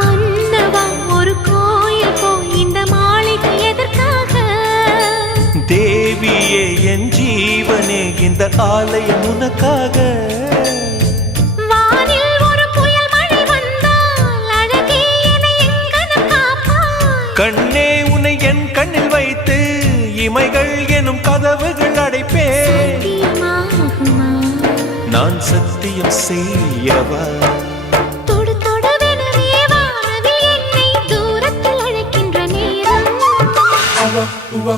மன்னவா ஒரு கோயில் போய் இந்த மாளிகை எதற்காக? தேவியே என் ஜீவனே இந்த ஆலயம் உனக்காக. வானில் ஒரு புயல் மழை வந்தால் அழகே என்னை எங்கனம் காப்பாய். கண்ணே உன்னை என் கண்ணில் வைத்து இமைகள் எனும் கதவுகள் அடைப்பேன். சத்தியமாகுமா? நான் சத்தியம் செய்யவா? தொடு தொடுவெனவே வானவில் என்னை தூரத்தில் அழைக்கின்ற நேரம். உவா